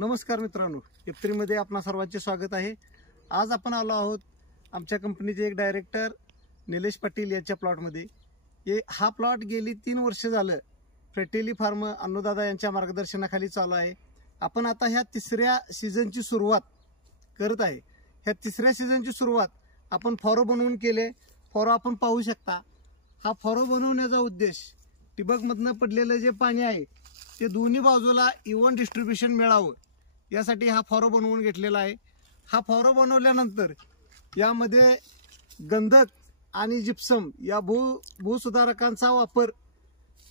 नमस्कार मित्रांनो, F3मध्ये आपणा सर्वांचे स्वागत आहे। आज आपण आलो आहोत आमच्या कंपनीचे एक डायरेक्टर निलेश पाटील यांच्या प्लॉटमध्ये। हा प्लॉट गेली 3 वर्ष झालं फ्रेटेली फार्म अन्नदादा यांच्या मार्गदर्शनाखाली चालू आहे। आपण आता ह्या तिसऱ्या सीझनची सुरुवात करत आहे। ह्या तिसऱ्या सीझनची सुरुवात आपण फॉरो बनवून केले। फॉरो आपण पाहू शकता। हा फॉरो बनवण्याचा उद्देश ठिबक मधनं पडलेलं जे पाणी आहे ते दोन्ही बाजूला इव्हन डिस्ट्रीब्युशन मिळावं यासाठी हा फॉरो बनवून घेतलेला आहे। हा फॉरो बनवल्यानंतर यामध्ये गंधक आणि जिप्सम या भूसुधारकांचा वापर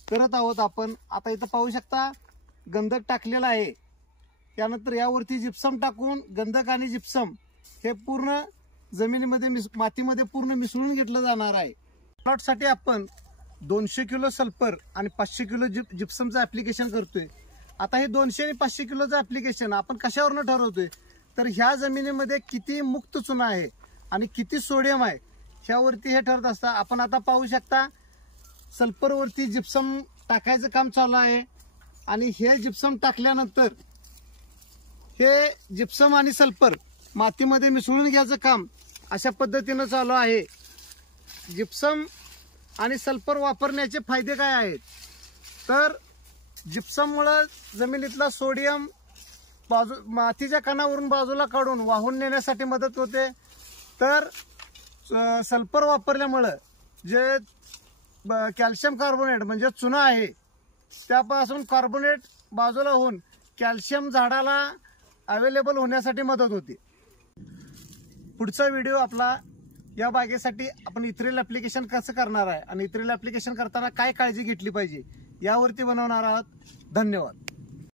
करत आहोत आपण। आता इथं पाहू शकता गंधक टाकलेला आहे, त्यानंतर यावरती जिप्सम टाकून गंधक आणि जिप्सम हे पूर्ण जमिनीमध्ये मातीमध्ये पूर्ण मिसळून घेतलं जाणार आहे। प्लॉटसाठी आपण 200 किलो सल्फर आणि 500 किलो जिप्समचं ऍप्लिकेशन करतोय। आता हे 200 आणि 500 किलोचं ऍप्लिकेशन आपण कशावरून ठरवतोय तर ह्या जमिनीमध्ये किती मुक्त चुना आहे आणि किती सोडियम आहे ह्यावरती हे ठरत असतं। आपण आता पाहू शकता सल्फरवरती जिप्सम टाकायचं काम चालू आहे आणि हे जिप्सम टाकल्यानंतर हे जिप्सम आणि सल्फर मातीमध्ये मिसळून घ्यायचं काम अशा पद्धतीनं चालू आहे। जिप्सम आणि सल्फर वापरण्याचे फायदे काय आहेत तर जिप्सममुळे जमिनीतला सोडियम मातीच्या कणावरून बाजूला काढून वाहून नेण्यासाठी मदत होते। तर सल्फर वापरल्यामुळे जे कॅल्शियम कार्बोनेट म्हणजे चुना आहे त्यापासून कार्बोनेट बाजूला होऊन कॅल्शियम झाडाला अवेलेबल होण्यासाठी मदत होते। पुढचा व्हिडिओ आपला या बागेसाठी आपण इथ्रेल ऍप्लिकेशन कसं करणार आहे आणि इथ्रेल ऍप्लिकेशन करताना काय काळजी घेतली पाहिजे यावरती बनवणार आहोत। धन्यवाद।